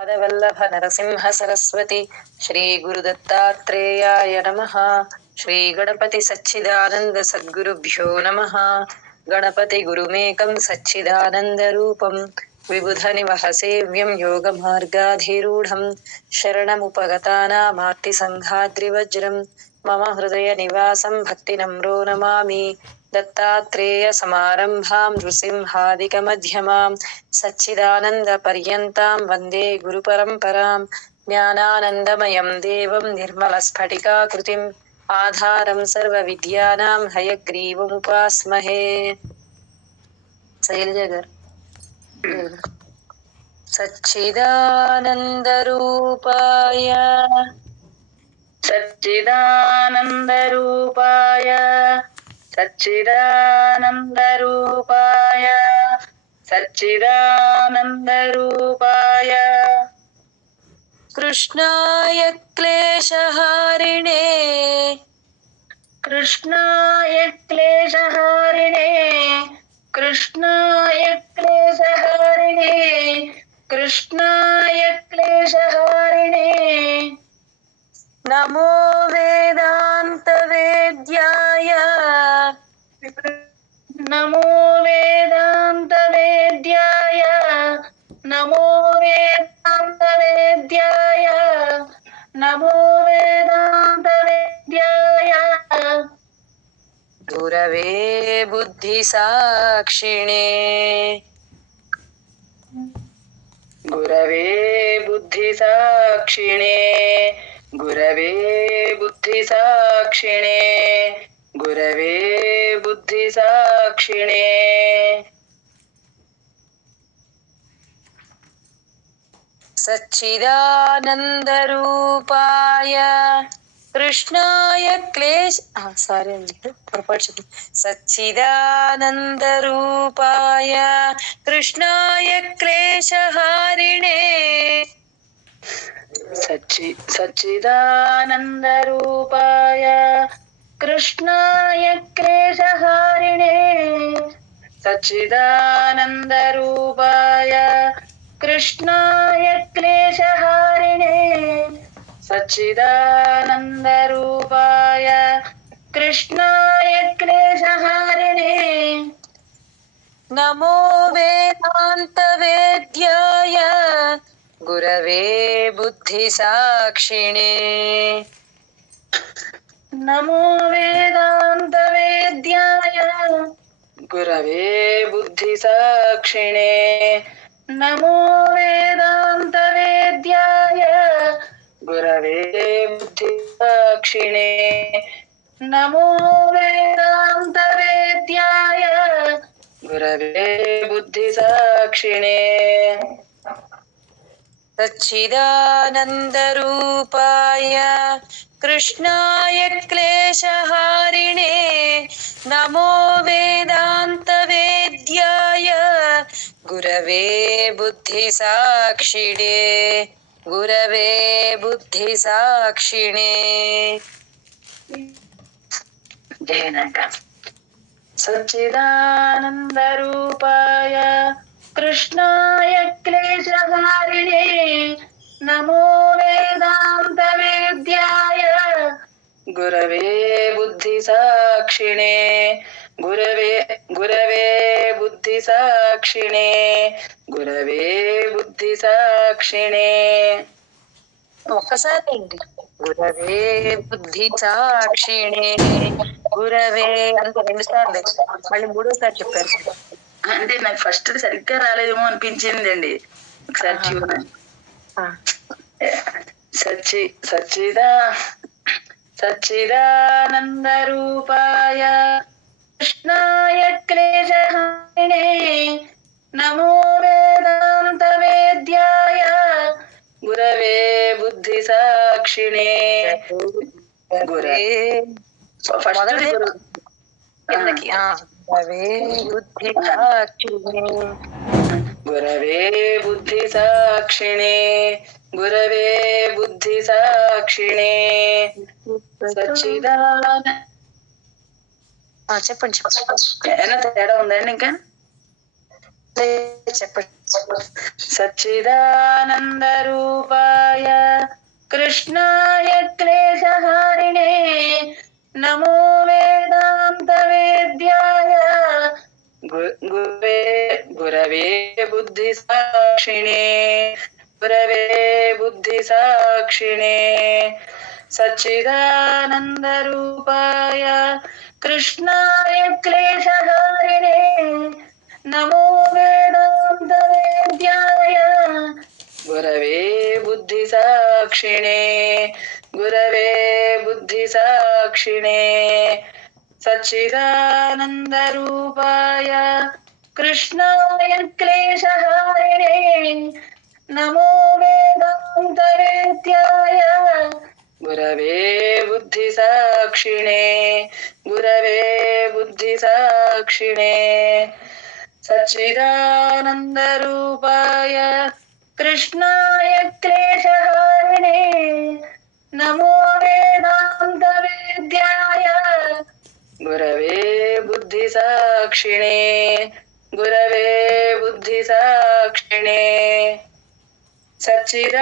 वल्लभ नरसिंह सरस्वती श्री गुरुदत्तात्रेयाय नमः। श्री गणपति सच्चिदानंद सद्गुरुभ्यो नमः। गणपति गुरुमेकं सच्चिदानंद रूपं विबुध निवह सेव्यं योगमार्गाधिरूढं शरणमुपगतानामार्ति संघाद्रिवज्रं मम हृदय निवासं भक्तिनम्रो नमामि। दत्तात्रेय समारंभां नृसिंहादिकमध्यमां सच्चिदानन्दपर्यन्तां वन्दे गुरुपरम्परां। ज्ञानानन्दमयं देवं निर्मलस्फटिकाकृतिम् आधारं सर्वविद्यानां हयग्रीवमुपास्महे। सच्चिदानन्दरूपाय सच्चिदानन्दरूपाय सच्चिदानन्दरूपाय सच्चिदानन्दरूपाय कृष्णाय क्लेशहारिणे कृष्णाय क्लेशहारिणे कृष्णाय क्लेशहारिणे कृष्णाय क्लेशहारिणे नमो वेदान्तवेद्याय नमो वेदान्तवेद्याय नमो वेदान्तवेद्याय नमो वेदान्तवेद्याय गुरवे बुद्धिसाक्षिणे गुरवे बुद्धिसाक्षिणे गुरवे बुद्धिसाक्षिणे गुरवे बुद्धिसाक्षिणे सच्चिदानन्दरूपाय कृष्णाय सच्चिदानन्दरूपाय कृष्णाय क्लेशहारिणे सच्चिदानन्दरूपाय कृष्णाय क्लेशहारिणे सच्चिदानन्दरूपाय कृष्णाय क्लेशहारिणे सच्चिदानन्दरूपाय कृष्णाय क्लेशहारिणे नमो वेदान्तवेद्याय गुरवे बुद्धिसाक्षिणे नमो वेदान्तवेद्याय गुरवे बुद्धिसाक्षिणे नमो वेदान्तवेद्याय गुरवे बुद्धिसाक्षिणे नमो वेदान्तवेद्याय गुरवे बुद्धिसाक्षिणे सच्चिदानन्दरूपाय कृष्णाय क्लेशहारिणे नमो वेदान्तवेद्याय गुरवे बुद्धिसाक्षिणे गुरवे बुद्धिसाक्षिणे सच्चिदानन्दरूपाय कृष्णाय क्लेशहारिणे नमो वेदान्तवेद्याय गुरवे बुद्धिसाक्षिणे गुरवे बुद्धिसाक्षिणे गुरवे बुद्धिसाक्षिणे ఒక్కసారి గురవే బుద్ధి సాక్షిణే గురవే అంటే 2 సార్లు మళ్ళీ 3వసారి చెప్పారు అంటే నాకు ఫస్ట్ సరిగ్గా రాలేదేమో అనిపించింది అండి ఒకసారి సచ్చిదానందరూపాయ కృష్ణాయ క్లేశహారిణే నమో వేదాంతవేద్యాయ గురవే బుద్ధిసాక్షిణే గురవే గురవే బుద్ధిసాక్షిణే గురవే బుద్ధిసాక్షిణే గురవే బుద్ధిసాక్షిణే చెప్పండి ఏమైనా తేడా ఉందండి ఇంకా చెప్పండి सच्चिदानन्दरूपाय कृष्णाय क्लेशहारिणे नमो वेदान्तवेद्याय गुरवे बुद्धिसाक्षिणे गुरवे बुद्धिसाक्षिणे सच्चिदानन्दरूपाय कृष्णाय क्लेशहारिणे नमो वेदान्तवेद्याय गुरवे बुद्धिसाक्षिणे गुरवे बुद्धिसाक्षिणे सच्चिदानन्दरूपाय कृष्णाय क्लेशहारिणे नमो वेदान्तवेद्याय गुरवे बुद्धिसाक्षिणे गुरवे बुद्धिसाक्षिणे सच्चिदानन्दरूपाय कृष्णाय क्लेशहारिणे नमो वेदान्तवेद्याय गुरवे बुद्धिसाक्षिणे गुरवे बुद्धिसाक्षिणे सच्चिदानन्दरूपाय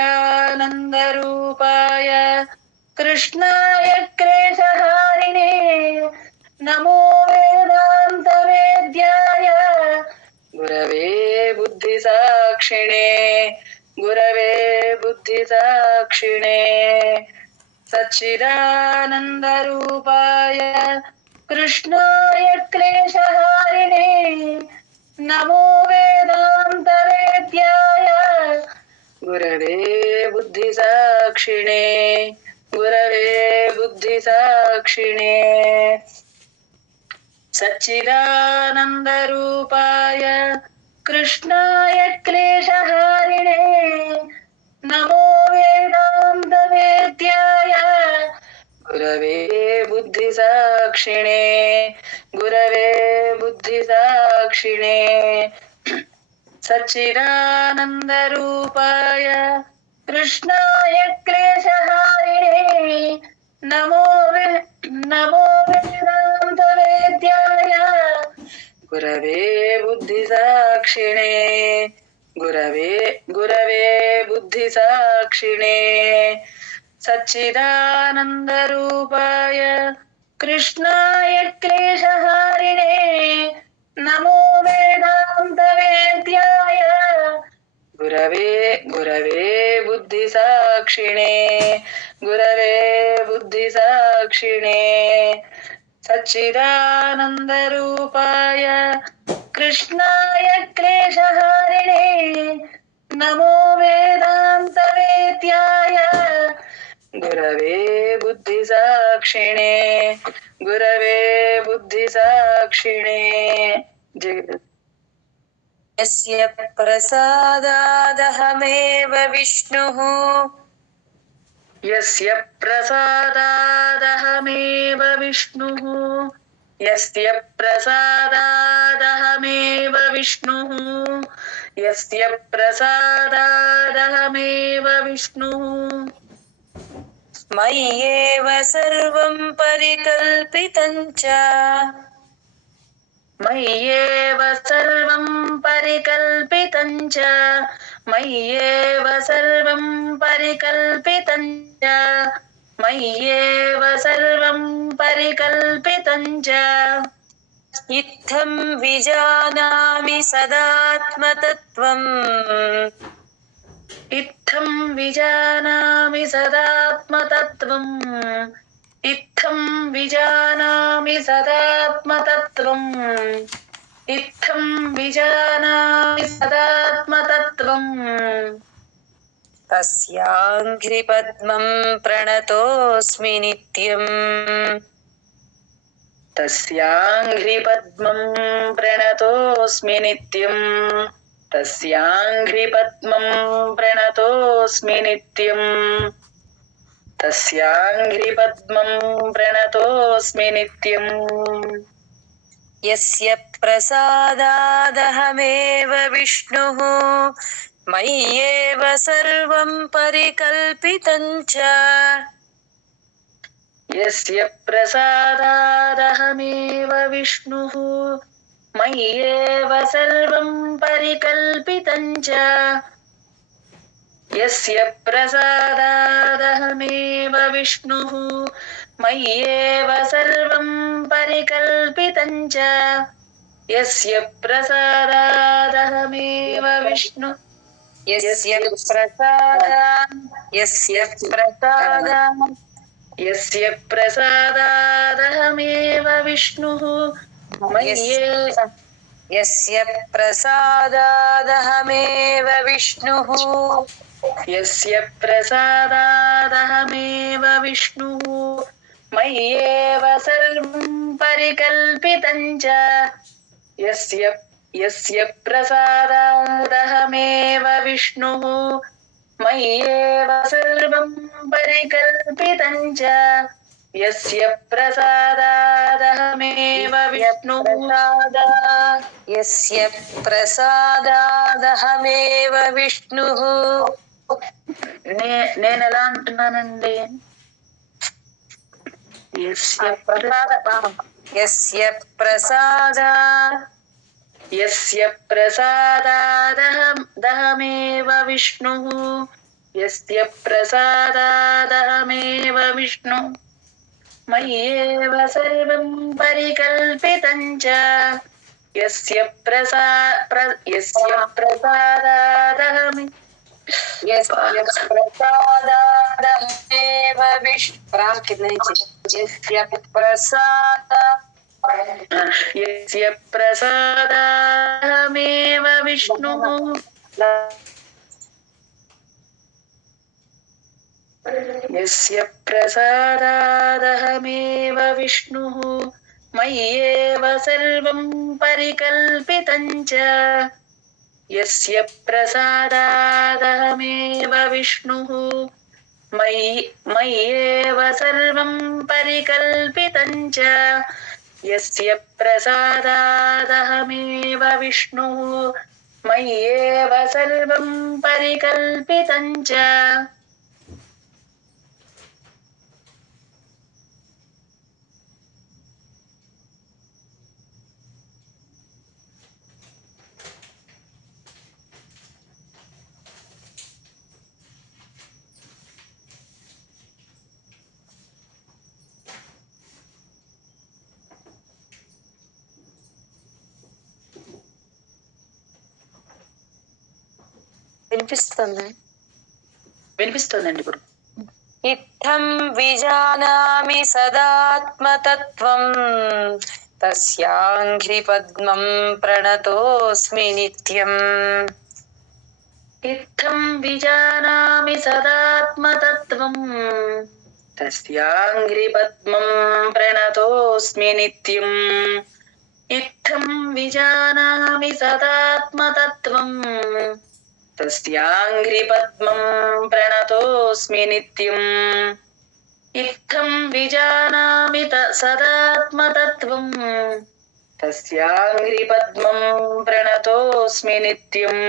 कृष्णाय क्लेशहारिणे नमो वेदान्तवेद्याय गुरवे बुद्धिसाक्षिणे गुरवे बुद्धिसाक्षिणे सच्चिदानन्दरूपाय कृष्णाय क्लेशहारिणे नमो वेदान्तवेद्याय गुरवे बुद्धिसाक्षिणे गुरवे बुद्धिसाक्षिणे सच्चिदानन्दरूपाय कृष्णाय क्लेशहारिणे नमो वेदान्तवेद्याय गुरवे बुद्धिसाक्षिणे गुरवे बुद्धिसाक्षिणे सच्चिदानन्दरूपाय कृष्णाय क्लेशहारिणे नमो वेदान्तवेद्याय गुरवे बुद्धिसाक्षिणे गुरवे बुद्धिसाक्षिणे सच्चिदानन्दरूपाय कृष्णाय क्लेशहारिणे नमो वेदान्तवेद्याय गुरवे बुद्धिसाक्षिणे गुरवे बुद्धिसाक्षिणे सच्चिदानन्दरूपाय कृष्णाय क्लेशहारिणे नमो वेदान्तवेद्याय गुरवे बुद्धिसाक्षिणे गुरवे बुद्धिसाक्षिणे यस्य प्रसादादहमेव विष्णुः यस्य प्रसादादहमेव विष्णुः यस्य प्रसादादहमेव विष्णुः यस्य प्रसादादहमेव विष्णुः मय्येव सर्वं परिकल्पितं च मय्येव सर्वं परिकल्पितं च मय्येव सर्वं परिकल्पितं च मय्येव सर्वं परिकल्पितं च इत्थं विजानामि सदात्मतत्त्वम् इत्थं विजानामि सदात्मतत्त्वम् इत्थं विजानामि सदात्मतत्त्वम् इत्थं विजानामि सदात्मतत्त्वम् तस्याङ्घ्रिपद्मं प्रणतोऽस्मि नित्यम् तस्याङ्घ्रिपद्मं प्रणतोऽस्मि नित्यम् तस्याङ्घ्रिपद्मं प्रणतोऽस्मि नित्यम् तस्याङ्घ्रिपद्मं प्रणतोऽस्मि नित्यम् यस्य प्रसादादहमेव विष्णुः मय्येव सर्वं परिकल्पितं च यस्य प्रसादादहमेव विष्णुः मय्येव सर्वं परिकल्पितं च यस्य प्रसादादहमेव विष्णुः मय्येव सर्वं परिकल्पितं च यस्य प्रसादादहमेव विष्णु यस्य प्रसादादहमेव विष्णुः यस्य प्रसादादहमेव विष्णुः यस्य प्रसादादहमेव विष्णुः मय्येव सर्वं परिकल्पितं च यस्य प्रसादादहमेव विष्णुः मय्येव सर्वं परिकल्पितं च यस्य प्रसादादहमेव विष्णुः यस्य प्रसादादहमेव विष्णुः నేనెలా అంటున్నానండి यस्य प्रसादादहमेव विष्णुः यस्य प्रसादादहमेव विष्णुः मय्येव सर्वं परिकल्पितं च यस्य प्रसादादहमेव यस्य प्रसादादहमेव विष्णुः यस्य प्रसादादहमेव विष्णुः मय्येव सर्वं परिकल्पितं च यस्य प्रसादादहमेव विष्णुः मय्येव सर्वं परिकल्पितं च यस्य प्रसादादहमेव विष्णुः मय्येव सर्वं परिकल्पितं च వినిపిస్తుందండి ఇప్పుడు ఇత్థం విజానామి సదాత్మతత్వం తస్యాంఘ్రి పద్మం ప్రణతోస్మి నిత్యం ఇత్థం విజానామి సదాత్మతత్వం తస్యాంఘ్రి పద్మం ప్రణతోస్మి నిత్యం ఇత్థం విజానామి సదాత్మతత్వం तस्यांघ्रि पद्मं प्रणतोऽस्मि नित्यम् इत्थं विजानामि सदात्मतत्त्वम् तस्यांघ्रि पद्मं प्रणतोऽस्मि नित्यम्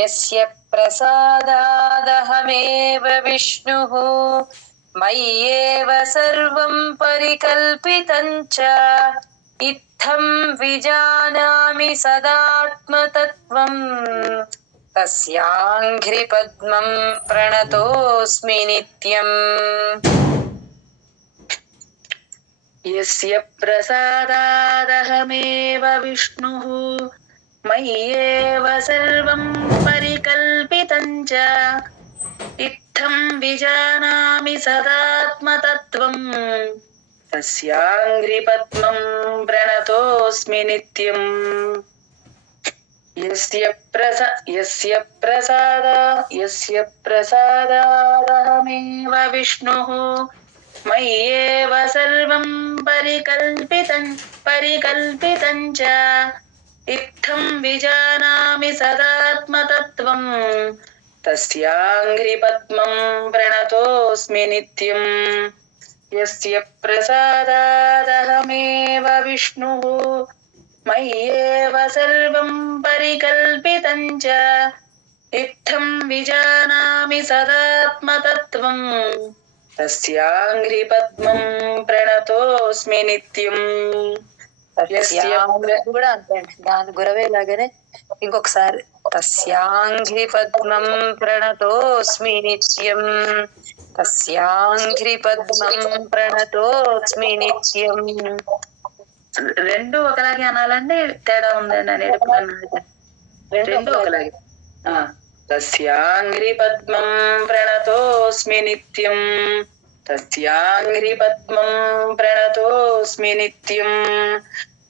यस्य प्रसादादहमेव विष्णुः मय्येव सर्वं परिकल्पितं च इत्थं विजानामि सदात्मतत्त्वं तस्यांघ्रि पद्मं प्रणतोऽस्मि नित्यम् यस्य प्रसादादहमेव विष्णुः मय्येव सर्वं परिकल्पितं च इत्थं विजानामि सदात्मतत्त्वम् तस्यांघ्रि पद्मं प्रणतोऽस्मि नित्यम् यस्य प्रसादादहमेव विष्णुः मय्येव सर्वं परिकल्पितं च इत्थं विजानामि सदात्मतत्त्वम् तस्यांघ्रि पद्मं प्रणतोऽस्मि नित्यम् यस्य प्रसादादहमेव विष्णुः मय्येव सर्वं परिकल्पितं च इत्थं विजानामि सदात्मतत्त्वम् तस्यांघ्रि पद्मं प्रणतोऽस्मि नित्यम् కూడా అంతే అండి. దాని గురవే లాగానే ఇంకొకసారి తస్యాంఘ్రి పద్మం ప్రణతోస్మి నిత్యం, తస్యాంఘ్రి పద్మం ప్రణతోస్మి నిత్యం. రెండు ఒకలాగే అనాలండి, తేడా ఉందండి అని రెండు ఒకలాగే. తస్యాంఘ్రి పద్మం ప్రణతోస్మి నిత్యం, తస్యాంఘ్రి పద్మం ప్రణతోస్మి నిత్యం.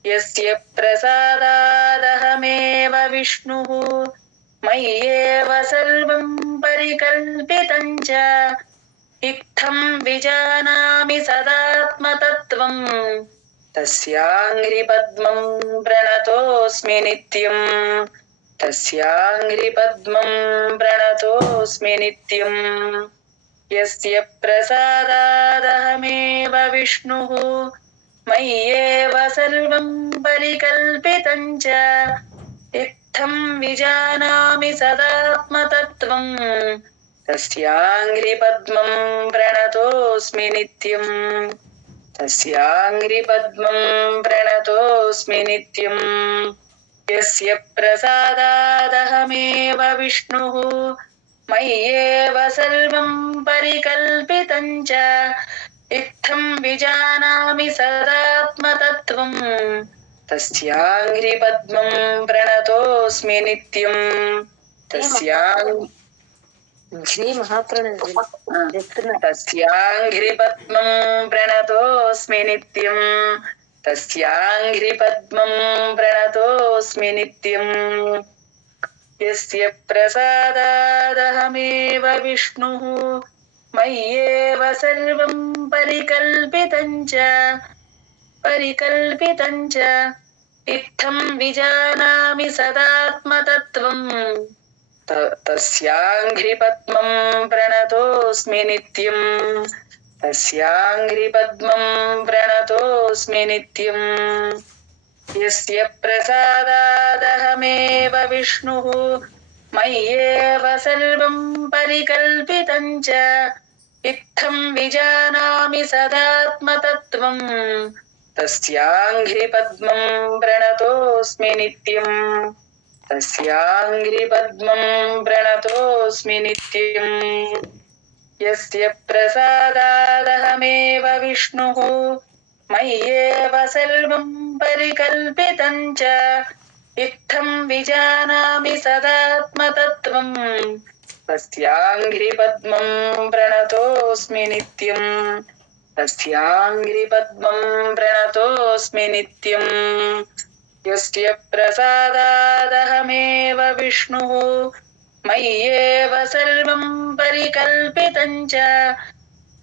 యస్య ప్రసాదాదహమేవ విష్ణుః మయ్యేవ సర్వం పరికల్పితం చ ఇత్థం విజానామి సదాత్మతత్వం. తస్యాంఘ్రి పద్మం ప్రణతోస్మి నిత్యం, తస్యాంఘ్రి పద్మం ప్రణతోస్మి నిత్యం. యస్య ప్రసాదాదహమేవ విష్ణుః మయ్యేవ సర్వం పరికల్పితం చ ఇత్థం విజానామి సదాత్మతత్వం. తస్యాంఘ్రి పద్మం ప్రణతోస్మి నిత్యం, తస్యాంఘ్రి పద్మం ప్రణతోస్మి నిత్యం. యస్య ప్రసాదాదహమేవ విష్ణుః మయ్యేవ సర్వం పరికల్పితం చ ఇత్థం విజానామి సదాత్మతత్వం. తస్యాంఘ్రి పద్మం ప్రణతోస్మి నిత్యం, తస్యాంఘ్రి మహాప్రణవం తస్యాంఘ్రి పద్మం ప్రణతోస్మి నిత్యం, తస్యాంఘ్రి పద్మం ప్రణతోస్మి నిత్యం. యస్య ప్రసాదాదహమేవ విష్ణుః మయ్యేవ సర్వం పరికల్పితం చ ఇత్థం విజానామి సదాత్మతత్వం. తస్యాంఘ్రి పద్మం ప్రణతోస్మి నిత్యం, తస్యాంఘ్రి పద్మం ప్రణతోస్మి నిత్యం. యస్య ప్రసాదాదహమేవ విష్ణుః మయ్యేవ సర్వం పరికల్పితం చ ఇత్థం విజానామి సదాత్మతత్వం. తస్యాంఘ్రి పద్మం ప్రణతోస్మి నిత్యం, తస్యాంఘ్రి పద్మం ప్రణతోస్మి నిత్యం. యస్య ప్రసాదాదహమేవ విష్ణుః మయ్యేవ సర్వం పరికల్పితం చ ఇత్థం విజానామి సదాత్మతత్వం. తస్యాంఘ్రి పద్మం ప్రణతోస్మి నిత్యం, తస్యాంఘ్రి పద్మం ప్రణతోస్మి నిత్యం. యస్య ప్రసాదాదహమేవ విష్ణుః మయ్యేవ సర్వం పరికల్పితం చ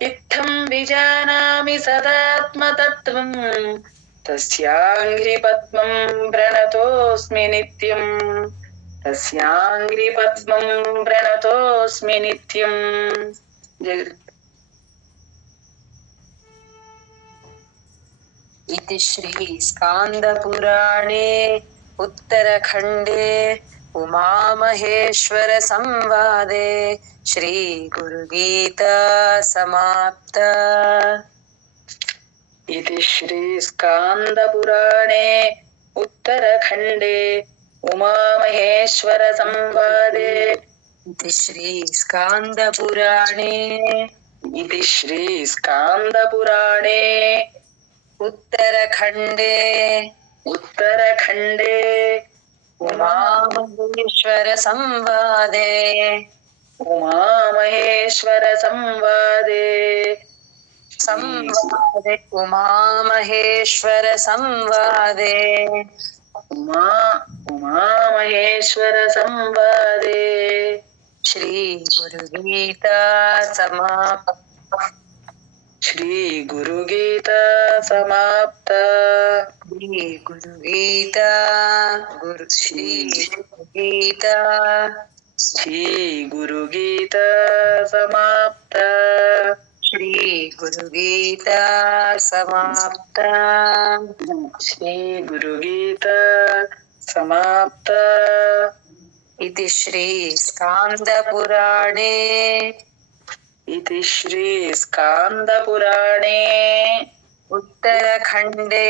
ఇత్థం విజానామి సదాత్మతత్వం. తస్యాంఘ్రి పద్మం ప్రణతోస్మి నిత్యం, తస్యాంఘ్రి పద్మం ప్రణతోస్మి నిత్యం. इति श्री स्कांद पुराणे उत्तरखंडे उमामहेश्वर संवादे श्री गुरुगीता समाप्ता. इति श्री स्कांद पुराणे उत्तरखंडे उमामहेश्वर संवादे. इति श्री स्कांद पुराणे, इति श्री स्कांद पुराणे उत्तरखंडे, उत्तरखंडे उमामहेश्वर संवादे, उमामहेश्वर संवादे, संवादे उमामहेश्वर संवादे, उमामहेश्वर संवादे श्री गुरुगीता समाप्ता. श्री गुरुगीता समाप्ता. श्री गुरुगीता श्री गुरुगीता, श्री गुरुगीता समाप्ता. श्री गुरुगीता समाप्ता. श्री गुरुगीता समाप्ता. इति श्री स्कांद पुराणे, इति श्री स्कांद पुराणे उत्तरखंडे,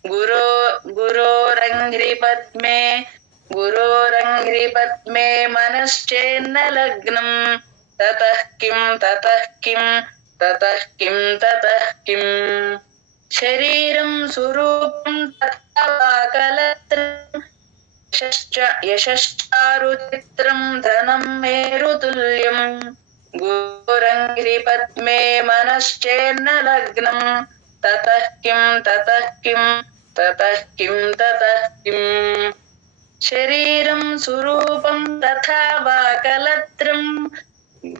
गुरोरङ्घ्रिपद्मे मनश्चेन्न लग्नम् ततः किं ततः किं ततः किं ततः किं शरीरं स्वरूपं तथा वा कलत्रम् यशश्चारुचित्रं धनं मेरुतुल्यम् गुरोरङ्घ्रिपद्मे मनश्चेन्न लग्नम् ततः किं ततः किं ततः किं ततः किं शरीरं स्वरूपं तथा वा कलत्रम्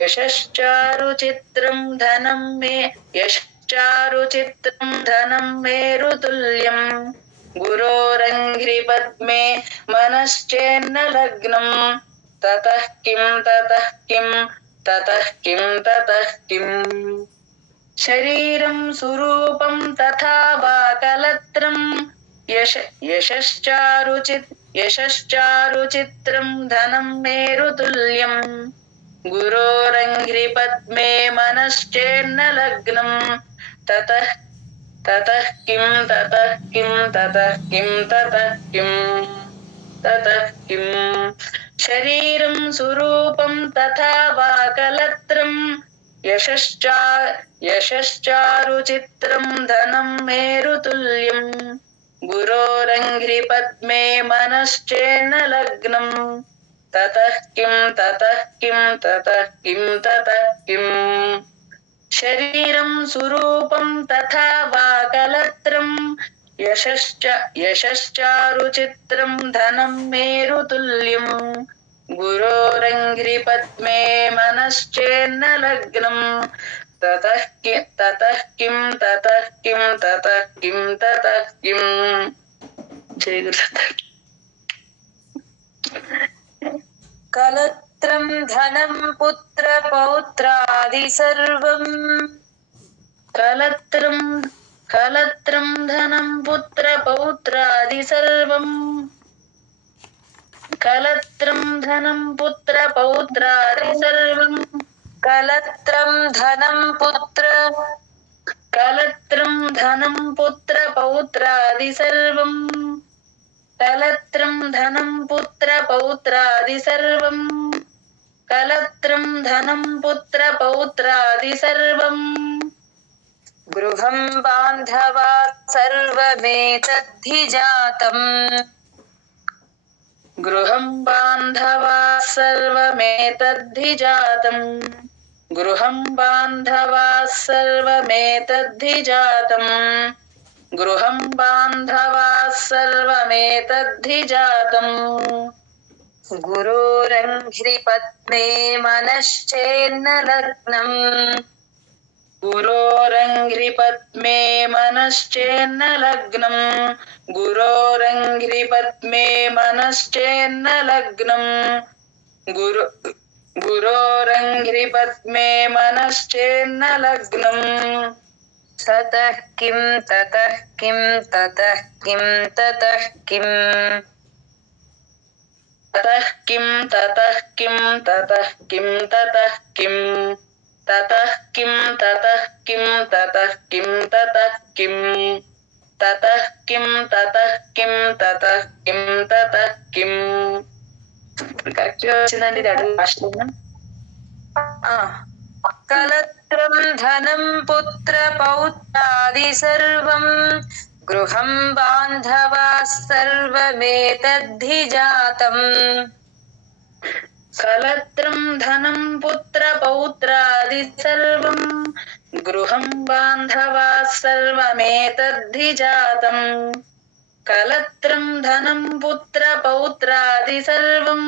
यशश्चारुचित्रं धनं मेरुतुल्यम् गुरोरङ्घ्रिपद्मे मनश्चेन्न लग्नम् ततः किं ततः किं ततः किं ततः किं शरीरं स्वरूपं तथा वा कलत्रम् यशश्चारुचित्रं धनं मेरुतुल्यम् गुरोरङ्घ्रिपद्मे मनश्चेन्न लग्नम् ततः किं ततः किं ततः किं ततः किं ततः किं शरीरं स्वरूपं तथा वा कलत्रम् यशश्चारुचित्रं धनं मेरुतुल्यम् गुरोरङ्घ्रिपद्मे मनश्चेन्न लग्नम् ततः किं ततः किं ततः किं ततः किं शरीरं स्वरूपं तथा वा कलत्रम् यशश्चारुचित्रं धनं मेरुतुल्यम् गुरोरङ्घ्रिपद्मे मनश्चेन्न लग्नम् ततः किं ततः किं ततः किं ततः किं ततः किं जय गुरुदेव कलत्रं धनं पुत्र पौत्रादि सर्वम् कलत्रं धनं पुत्र पौत्रादि सर्वम् कलत्रं धनं पुत्र पौत्रादि सर्वम् कलत्रं धनं पुत्र पौत्रादि सर्वम् कलत्रं धनं पुत्र पौत्रादि सर्वम् कलत्रं धनं पुत्र पौत्रादि सर्वम् गृहं बान्धवात् सर्वमेतद्धि जातम् गृहं बान्धवात् सर्वमेतद्धि जातम् गृहं बान्धवात् सर्वमेतद्धि जातम् गृहं बान्धवात् सर्वमेतद्धि जातम् गुरोरङ्घ्रिपद्मे मनश्चेन्न लग्नम् गुरोरङ्घ्रिपद्मे मनश्चेन्न लग्नम् गुरोरङ्घ्रिपद्मे मनश्चेन्न लग्नम् गुरोरङ्घ्रिपद्मे मनश्चेन्न लग्नम् ततः किं ततः किं ततः किं ततः किं ततः किं ततः किं ततः किं ततः किं ततः किं ततः किं ततः किं ततः किं ततः किं ततः किं ततः किं ततः किं కరెక్ట్ గా వచ్చిందండి ఇది అడుగు లాస్ట్ कलत्रं धनं पुत्र पौत्रादि सर्वं गृहं बान्धवाः सर्वमेतद्धि जातम् कलत्रं धनं पुत्र पौत्रादि सर्वं गृहं बान्धवाः सर्वमेतद्धि जातम् कलत्रं धनं पुत्र पौत्रादि सर्वं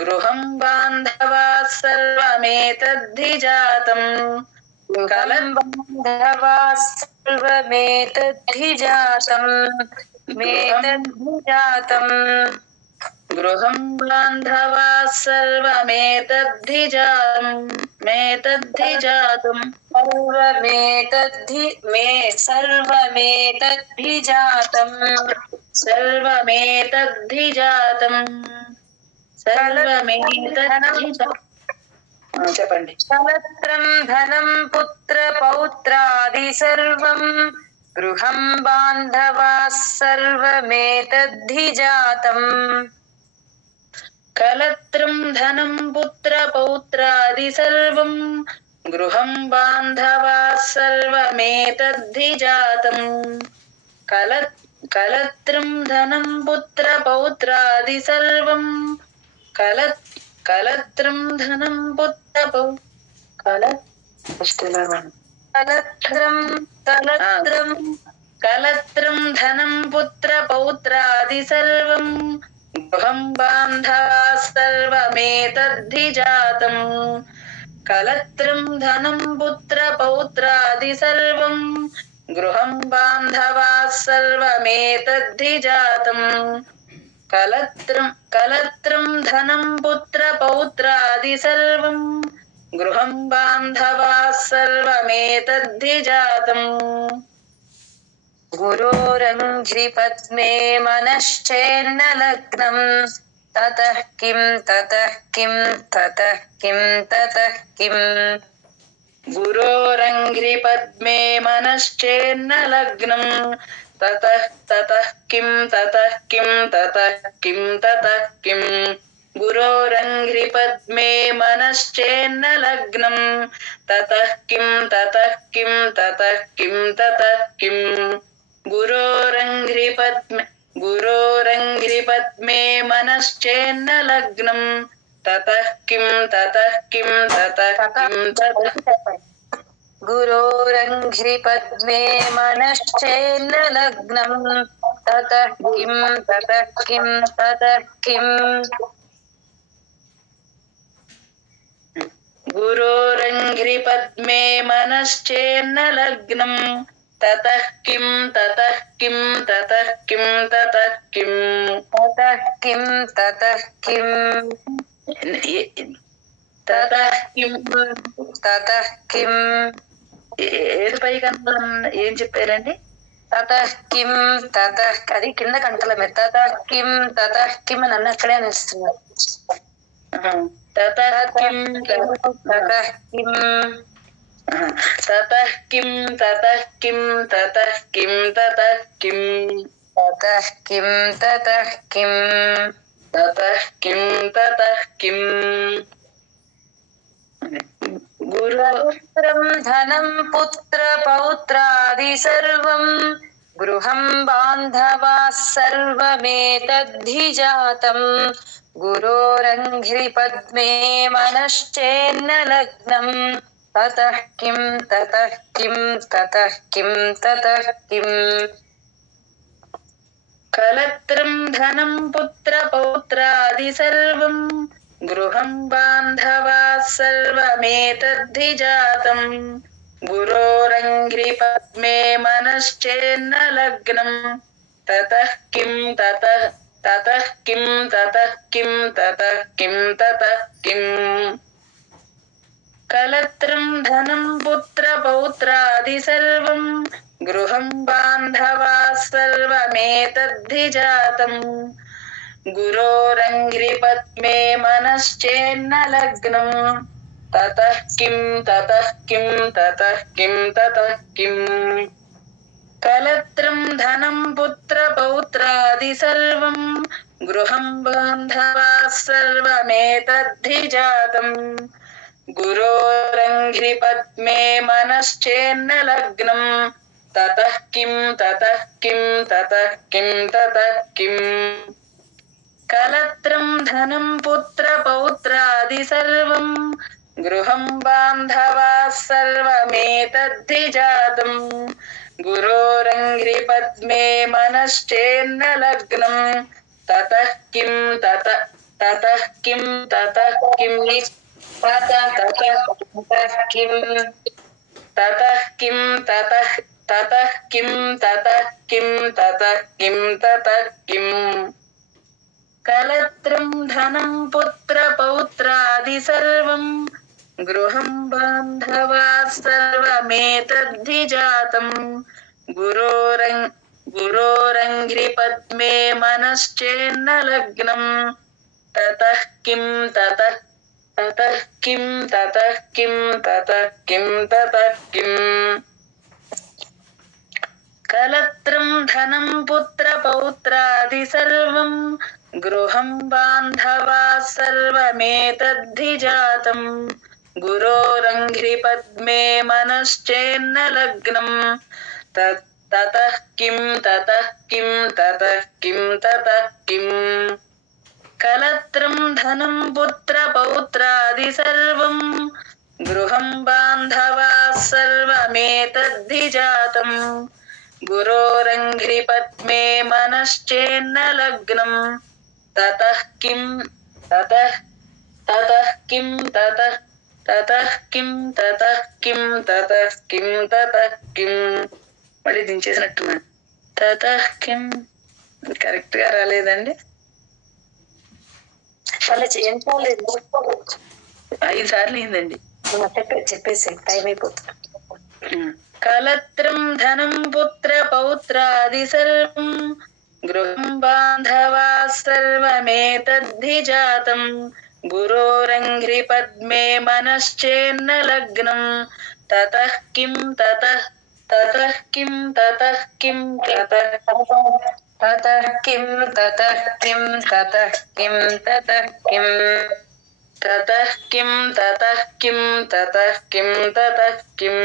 गृहं बान्धवाः सर्वमेतद्धि जातम् कलं बान्धवाः सर्वमेतद्धि जातम् गृहं बान्धवाः सर्वमेतद्धि जातम् చెప్పండి कलत्रं धनं पुत्र पौत्रादि सर्वं गृहं बान्धवाः सर्वमेतद्धि जातम् कलत्रं धनं पुत्रपौत्रादि सर्वं गृहं बान्धवाः सर्वमेतद्धि जातम् कलत्रं धनं पुत्रपौत्रादि सर्वं कलत्रं धनं कलत्रं धनं पुत्रपौत्रादि सर्वं गृहं बान्धवाः सर्वमेतद्धि जातम् कलत्रं धनं पुत्रपौत्रादि सर्वं गृहं बान्धवाः सर्वमेतद्धि जातम् कलत्रं धनं पुत्रपौत्रादि सर्वं गृहं बान्धवाः सर्वमेतद्धि जातम् गुरोरङ्घ्रिपद्मे मनश्चेन्न लग्नम् ततः किं ततः किं ततः किं ततः किम् गुरोरङ्घ्रिपद्मे मनश्चेन्न लग्नम् ततः किं ततः किं ततः किं ततः किम् गुरोरङ्घ्रिपद्मे मनश्चेन्न लग्नम् ततः किं ततः किं ततः किं ततः किम् गुरोरङ्घ्रिपद्मे मनश्चेन्न लग्नम् ततः किं ततः किं ततः किं ततः गुरोरङ्घ्रिपद्मे मनश्चेन्न लग्नम् ततः किं ततः किं ततः किम् गुरोरङ्घ्रिपद्मे मनश्चेन्न लग्नम् ततः किं ततः किं ततः किं ततः किम् ततः किं ततः किं ततः किं తతః కిం ఏది పై కంటలం ఏం చెప్పారండి? తతః కిం తతః అది కింద కంటల మీద తతః కిం అని అన్న అక్కడే అనిస్తున్నారు. తతః కిం తతః కిం తతః కిం తతః కిం తతః కిం తతః కిం తతః కిం తతః కిం తతః కిం తతః కిం గురుపుత్రం ధనం పుత్ర పౌత్రాది సర్వం గృహం బాంధవాः సర్వమేతద్ధి జాతం గురోరంఘ్రిపద్మే మనశ్చేన్న లగ్నం తతః కిం తతః కిం తతః కిం తతః కిం కలత్రం ధనం పుత్ర పౌత్రాది సర్వం గృహం బాంధవాः సర్వమేతద్ధి జాతం గురోరంఘ్రిపద్మే మనశ్చేన్న లగ్నం తతః కిం తతః కిం తతః కిం తతః కిం తతః కిం కలత్రం ధనం పుత్ర పౌత్రాది సర్వం గృహం బాంధవాः సర్వమేతద్ధి జాతం గురోరంఘ్రిపద్మే మనశ్చేన్న లగ్నం తతః కిం తతః కిం తతః కిం తతః కిం కలత్రం ధనం పుత్ర పౌత్రాది సర్వం గృహం బాంధవాः సర్వమేతద్ధి జాతం గురోరంఘ్రిపద్మే మనశ్చేన్న లగ్నం తతః కిం తతః కిం తతః కిం తతః కిం కలత్రం ధనం పుత్ర పౌత్రాది సర్వం గృహం బాంధవాः సర్వమేతద్ధి జాతం గురోరంఘ్రిపద్మే మనశ్చేన్న లగ్నం తతః కిం తతః కిం తతః కిం తతః కిం తతః కిం తతః కిం తతః కిం తతః కిం తతః కిం కలత్రం ధనం పుత్ర పౌత్రాది సర్వం గృహం బాంధవాः సర్వమేతద్ధి జాతం గురోరంఘ్రిపద్మే మనశ్చేన్న లగ్నం తతః కిం తతః కిం తతః కిం తతః కిం తతః కిం కలత్రం ధనం పుత్ర పౌత్రాది సర్వం గృహం బాంధవా సర్వమేతద్ధి జాతం గురోరంఘ్రి పద్మే మనశ్చేన్న లగ్నం తతః కిం తతః కిం తతః కిం తతః కిం కలత్రం ధనం పుత్ర పౌత్రాది సర్వం గృహం బాంధవా సర్వమేతద్ధి జాతం గురోరంఘ్రి పద్మే మనశ్చేన్న లగ్నం తతః కిం తతః తతః కిం తతః తతః కిం తతః కిం తతః కిం తతః కిం మళ్ళీ దించేసినట్టున్నా తతః కిం కరెక్ట్ గా రాలేదండి అలా ఎంత 5 సార్లు అయిందండి చెప్పేసి టైం అయిపోతుంది కలత్రం ధనం పుత్ర పౌత్రాది సర్వం గృహం బాంధవా సర్వమేతద్ధి జాతం గురోరంఘ్రి పద్మే మనశ్చేన్న లగ్నం తతః కిం తతః తతః కిం తతః కిం తతః తతః కిం తతః కిం తతః కిం తతః కిం తతః కిం తతః కిం తతః కిం తతః కిం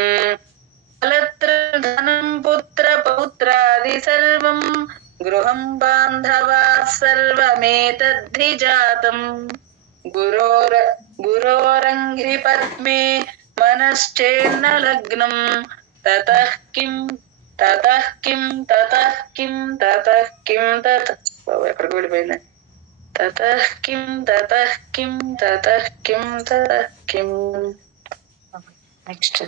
కలత్ర ధనం పుత్ర పౌత్రాది సర్వం గృహం బాంధవా సర్వమేతద్ధి జాతం గురోరంఘ్రి పద్మే మనశ్చేన్న లగ్నం తతః కిం తతః కిం తతః కిం తతః కిం తతః ఎక్కడికి వెళ్ళిపోయింది తతః కిం తతః కిం తతః కిం తతః కిం నెక్స్ట్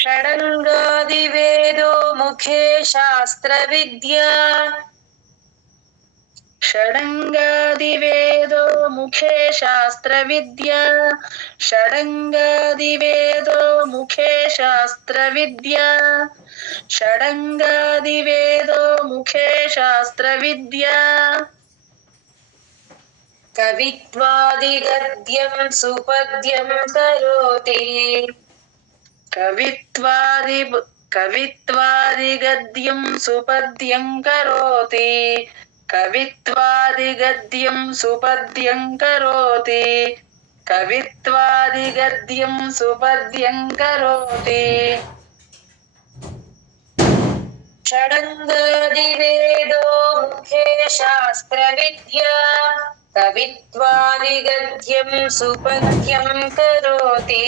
షడంగాదివేదో ముఖే శాస్త్ర విద్యా షడంగాదివేదో ముఖే శాస్త్ర విద్యా షడంగాదివేదో ముఖే శాస్త్ర విద్యా షడంగాదివేదో ముఖే శాస్త్ర విద్యా కవిత్వాదిగద్యం సుపద్యం కరోతి కవిత్వాదిగద్యం సుపద్యం కరోతి కవిత్వాదిగద్యం సుపద్యం కరోతి కవిత్వాదిగద్యం సుపద్యం కరోతి షడంగాదివేదో ముఖే శాస్త్ర విద్యా కవిత్వాదిగద్యం సుపద్యం కరోతి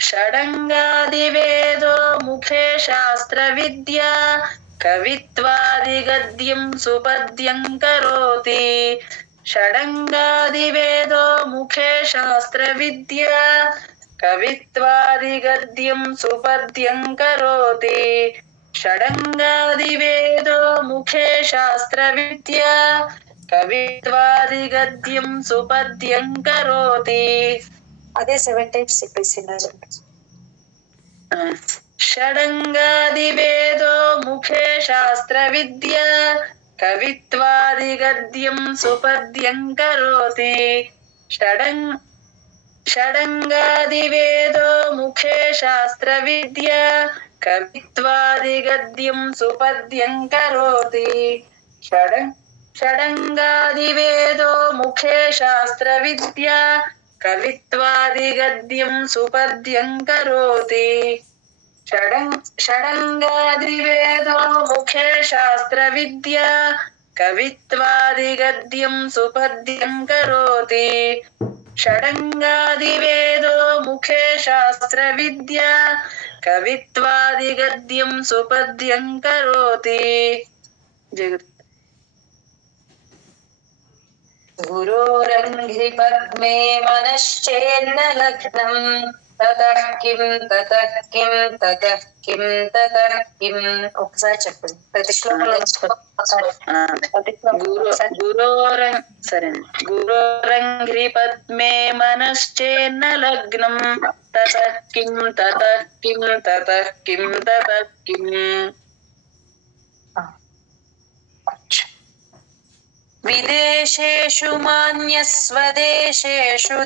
షడంగాదివేదో ముఖే శాస్త్ర విద్యా కవిత్వాదిగద్యం సుపద్యం కరోతి షడంగాదివేదో ముఖే శాస్త్ర విద్యా కవిత్వాదిగద్యం సుపద్యం కరోతి షడంగాదివేదో ముఖే శాస్త్ర విద్యా కవిత్వాదిగద్యం సుపద్యం కరోతి అదే 7 టైమ్స్ చెప్పేసినారు షడంగాదివేదో ముఖే శాస్త్ర విద్యా కవిత్వాదిగద్యం సుపద్యం కరోతి షడంగాదివేదో ముఖే శాస్త్ర విద్యా కవిత్వాదిగద్యం సుపద్యం కరోతి షడంగాదివేదో ముఖే శాస్త్ర విద్యా కవిత్వాదిగద్యం సుపద్యం కరోతి షడంగాదివేదో ముఖే శాస్త్ర విద్యా కవిత్వాదిగద్యం సుపద్యం కరోతి షడంగాదివేదో ముఖే శాస్త్ర విద్యా కవిత్వాదిగద్యం సుపద్యం కరోతి జగత్ గురోరంఘ్రి పద్మే మనశ్చేన్న లగ్నం తతః కిం తతః కిం తతః కిం తతః కిం ఒకసారి చెప్పండి ప్రతి గురోరంఘ్రి పద్మే మనశ్చేన్న లగ్నం తతః కిం తతః కిం తతః కిం తతః కిం విదేశేషు మాన్యస్వదేశేషు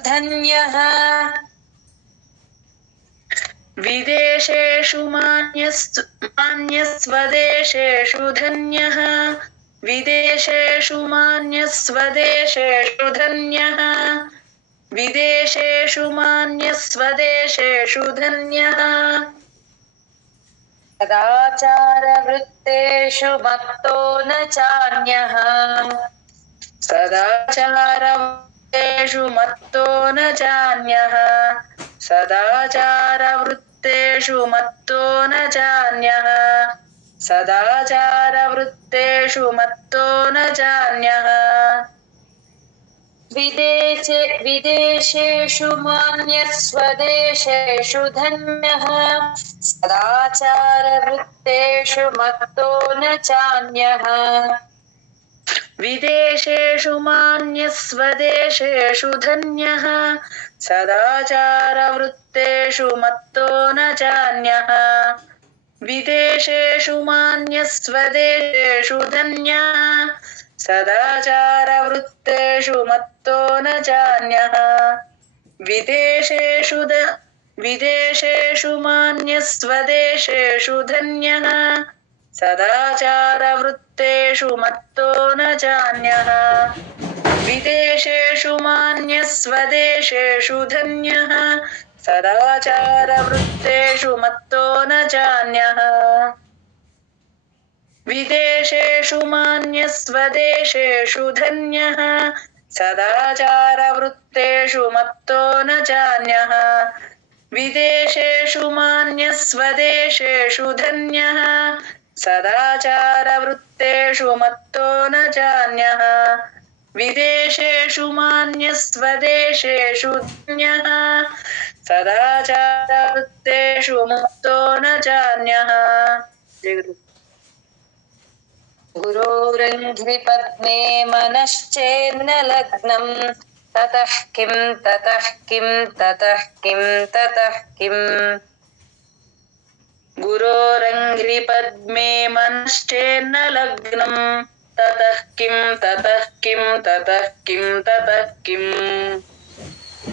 ధన్యః विदेशेषु मान्यस्वदेशेषु धन्यः विदेशेषु मान्यस्वदेशेषु धन्यः विदेशेषु मान्यस्वदेशेषु धन्यः सदाचारवृत्तेषु मत्तो न चान्यः सदाचारवृत्तेषु मत्तो न चान्यः सदाचारवृत्तेषु मत्तो न चान्यः सदाचारवृत्तेषु मत्तो न चान्यः विदेशेषु मान्यस्वदेशेषु धन्यः सदाचारवृत्तेषु मत्तो न चान्यः विदेशेषु मान्यस्वदेशेषु धन्यः सदाचारवृत्तेषु मत्तो न चान्यः विदेशेषु मान्यस्वदेशेषु धन्यः सदाचारवृत्तेषु मत्तो न चान्यः विदेशेषु मान्यस्वदेशेषु धन्यः सदाचारवृत्तेषु मत्तो न चान्यः विदेशेषु मान्यस्वदेशेषु धन्यः सदाचारवृत्तेषु मत्तो न चान्यः विदेशेषु मान्यस्वदेशेषु धन्यः सदाचारवृत्तेषु मत्तो न चान्यः विदेशेषु मान्यस्वदेशेषु धन्यः सदाचारवृत्तेषु मत्तो न चान्यः विदेशेषु मान्यस्वदेशेषु धन्यः सदाचारवृत्तेषु मत्तो न चान्यः गुरोरङ्घ्रिपद्मे मनश्चेन्न लग्नम् ततः किं ततः किं ततः किं ततः किम् गुरोरङ्घ्रिपद्मे मनश्चेन्न लग्नम् ततः किं ततः किं ततः किं ततः किम्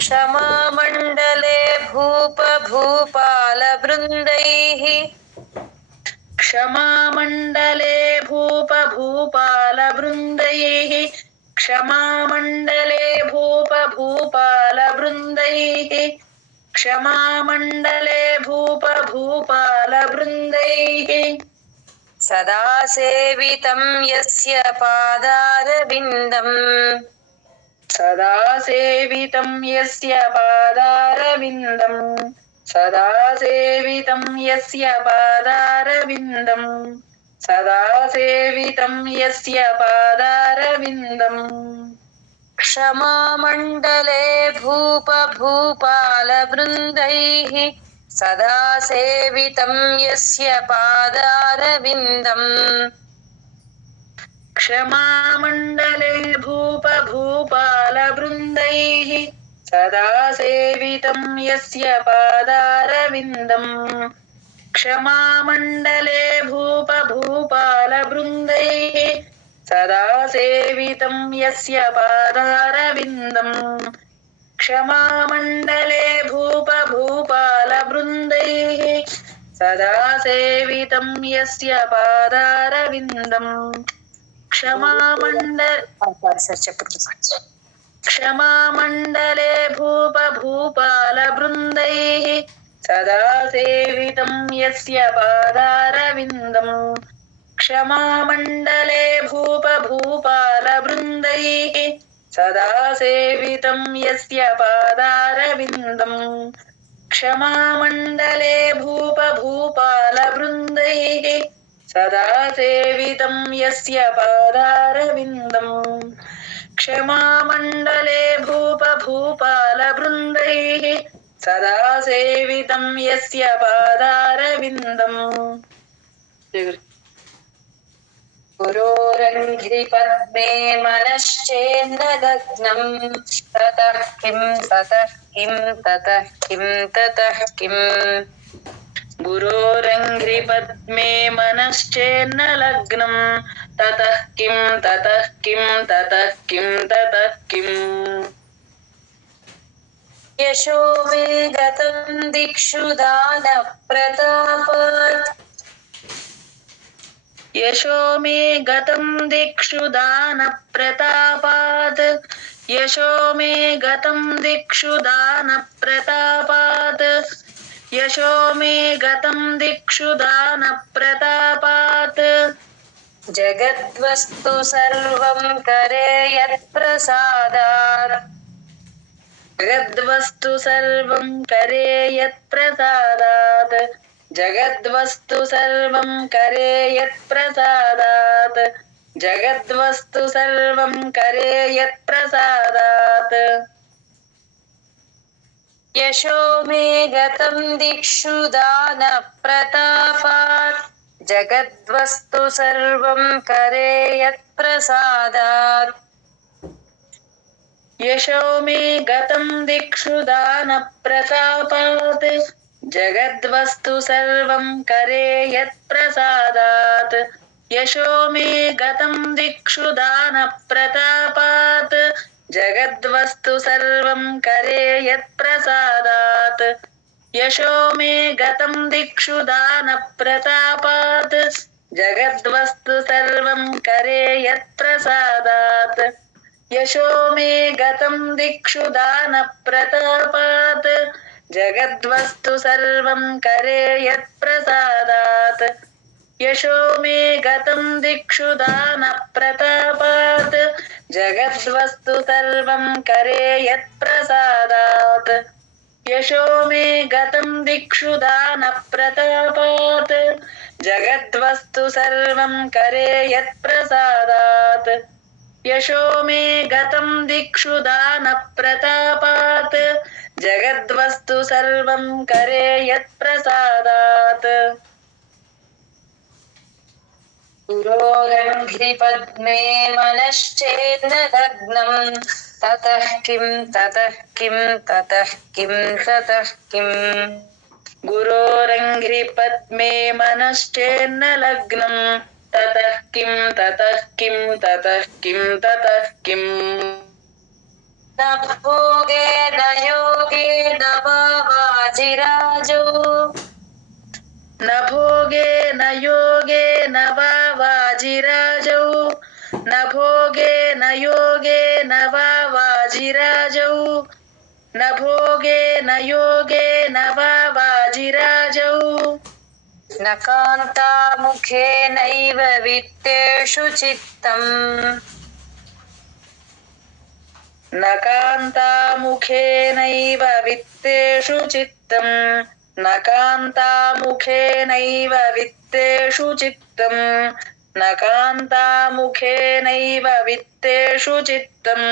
क्षमामण्डले भूपालवृन्दैः क्षमामण्डले भूपालवृन्दैः क्षमामण्डले भूपालवृन्दैः क्षमामण्डले भूपालवृन्दैः सदा सेवितं यस्य पादारविन्दम् सदा सेवितं यस्य पादारविन्दम् सदा सेवितं यस्य पादारविन्दम् सदा सेवितं यस्य पादारविन्दम् क्षमामण्डले भूपालवृन्दैः सदा सेवितं यस्य पादारविन्दम् क्षमामण्डले भूपालवृन्दैः सदा सेवितं यस्य पादारविन्दम् क्षमामण्डले भूपालवृन्दैः सदा सेवितं यस्य पादारविन्दम् क्षमामण्डले भूपालवृन्दैः सदा सेवितं यस्य पादारविन्दम् क्षमामण्डले भूपालवृन्दैः सदा सेवितं यस्य पादारविन्दम् क्षमामण्डले भूपालवृन्दैः सदा सेवितं यस्य पादारविन्दम् क्षमामण्डले भूपालवृन्दैः सदा सेवितं यस्य पादारविन्दम् क्षमामण्डले भूपालवृन्दैः सदा सेवितं यस्य पादारविन्दम् गुरोरङ्घ्रिपद्मे मनश्चेन्न लग्नम् ततः किं ततः किं ततः किं ततः किम् गुरोरङ्घ्रिपद्मे मनश्चेन्न लग्नम् ततः किं ततः किं ततः किं ततः किम् यशो मे गतं दिक्षु दान प्रतापात् यशो मे गतं दिक्षु दान प्रतापात् यशो मे गतं दिक्षु दान प्रतापात् यशो मे गतं दिक्षु दान प्रतापात् जगद्वस्तु सर्वं करे यत्प्रसादात् जगद्वस्तु सर्वं करे यत्प्रसादात् जगद्वस्तु सर्वं करे यत्प्रसादात् जगद्वस्तु सर्वं करे यत्प्रसादात् यशो मे गतं दिक्षु दान प्रतापात् जगद्वस्तु सर्वं करे यत्प्रसादात् यशो मे गतं दिक्षु दान प्रतापात् जगद्वस्तु सर्वं करे यत्प्रसादात् यशो मे गतं दिक्षु दान प्रतापात् जगद्वस्तु सर्वं करे यत्प्रसादात् यशो मे गतं दिक्षु दान प्रतापात् जगद्वस्तु सर्वं करे यत्प्रसादात् यशो मे गतं दिक्षु दान प्रतापात् जगद्वस्तु सर्वं करे यत्प्रसादात् यशो मे गतं दिक्षु दान प्रतापात् जगद्वस्तु सर्वं करे यत्प्रसादात् यशो मे गतं दिक्षु दान प्रतापात् जगद्वस्तु सर्वं करे यत्प्रसादात् यशो मे गतं दिक्षु दान प्रतापात् जगद्वस्तु सर्वं करे यत्प्रसादात् पुरोगङ्घ्रिपद्मे मनश्चेन्न लग्नं ततः किं ततः किं ततः किं ततः किम् गुरोरङ्घ्रिपद्मे मनश्चेन्न लग्नं ततः किं ततः किं ततः किं ततः किम् न भोगे न योगे न वा वाजिराजो न भोगे न योगे न वा वाजिराजौ न भोगे न योगे न वा वाजिराजौ न भोगे न योगे न वा वाजिराजौ न कान्तामुखेनैव वित्तेषु चित्तम् न कान्तामुखेनैव वित्तेषु चित्तम् न कान्तामुखेनैव वित्तेषु चित्तम् न कान्तामुखेनैव वित्तेषु चित्तम्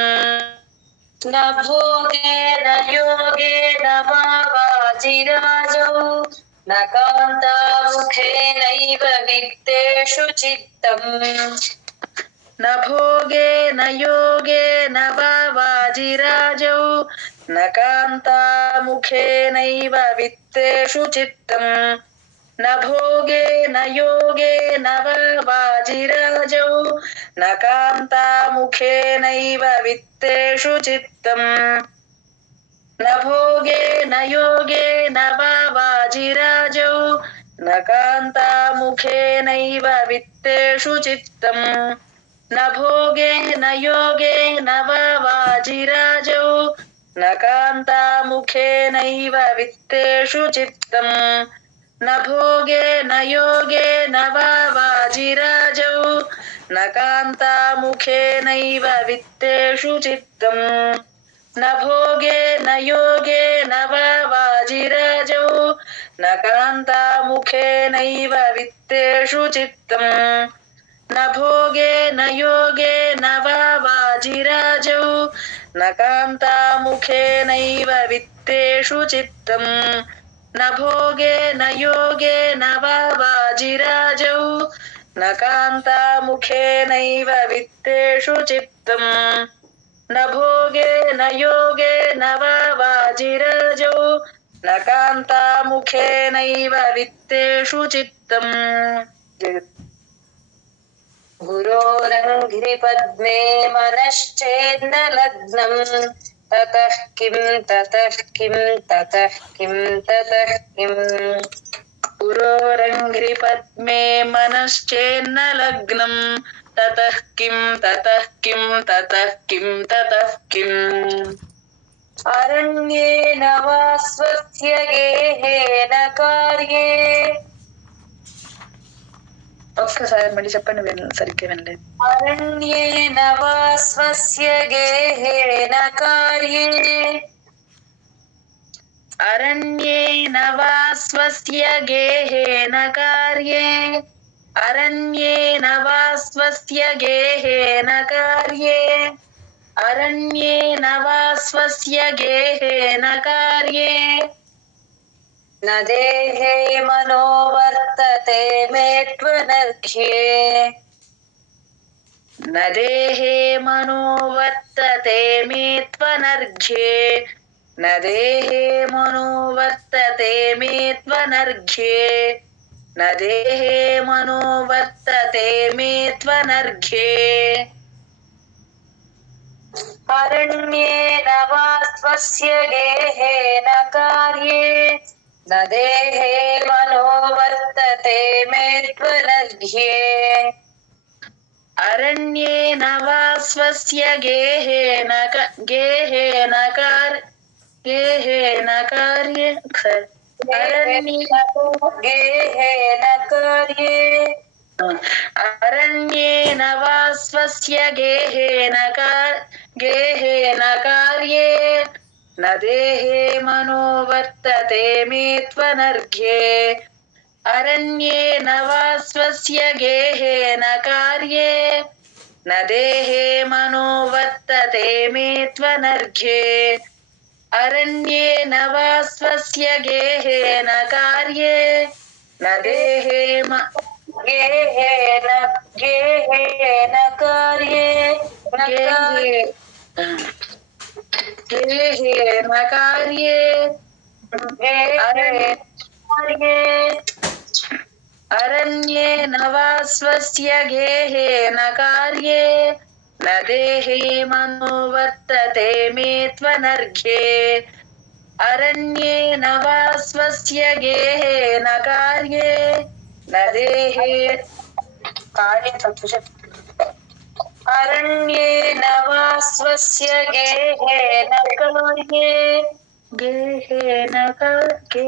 न भोगे न योगे न वा वाजिराजौ न कान्तामुखेनैव वित्तेषु चित्तम् न भोगे न योगे न वा वाजिराजौ न कान्तामुखेनैव वित्तेषु चित्तम् न भोगे न योगे न वा वाजिराजौ न कान्तामुखेनैव वित्तेषु चित्तम् न भोगे न योगे न वा वाजिराजौ न कान्तामुखेनैव वित्तेषु चित्तम् न भोगे न योगे न वा वाजिराजौ न कान्तामुखेनैव वित्तेषु चित्तम् न भोगे न योगे न वा वाजिराजौ न कान्तामुखेनैव वित्तेषु चित्तम् न भोगे न योगे न वा वाजिराजौ न कान्तामुखेनैव वित्तेषु चित्तम् न भोगे न योगे न वा वाजिराजौ न कान्तामुखेनैव वित्तेषु चित्तम् न भोगे न योगे न वा वाजिराजौ न कान्तामुखेनैव वित्तेषु चित्तम् न भोगे न योगे न वा वाजिराजौ न कान्तामुखेनैव वित्तेषु चित्तम् गुरोरङ्घ्रिपद्मे मनश्चेन्न लग्नं ततः किं ततः किं ततः किं ततः किम् पुरोरङ्घ्रिपद्मे मनश्चेन्न लग्नम् ततः किं ततः किं ततः किं ततः किम् अरण्येन वा स्वस्य गेहेन कार्ये ఒక్కసారి మళ్ళీ చెప్పండి సరిగ్గా వినలేదు अरण्येन वा स्वस्य गेहेन कार्ये अरण्येन वा स्वस्य गेहेन कार्ये अरण्येन वा स्वस्य गेहेन कार्ये अरण्येन वा स्वस्य गेहेन कार्ये न देहे मनो वर्तते मे त्वनर्घ्ये न देहे मनो वर्तते मे त्वनर्घ्ये न देहे मनो वर्तते मे त्वनर्घ्ये न देहे मनो वर्तते मे त्वनर्घ्ये अरण्येन वा स्वस्य गेहेन कार्ये न देहे मनो वर्तते मे त्वनर्घ्ये अरण्येन वा स्वस्य गेहेन कार्ये गेहेन कार्ये अरण्येन वा स्वस्य गेहेन कार्ये न देहे मनो वर्तते मे त्वनर्घ्ये अरण्येन वा स्वस्य गेहेन कार्ये न देहे मनो वर्तते मे त्वनर्घ्ये अरण्येन वा स्वस्य गेहेन कार्ये न देहे गेहेन कार्ये गेहेन कार्ये अरण्येन वा स्वस्य गेहेन कार्ये न देहे मनो वर्तते मे त्वनर्घ्ये अरण्येन वा स्वस्य गेहेन कार्ये न देहे अरण्येन वा स्वस्य गेहेन कार्ये गेहेन कार्ये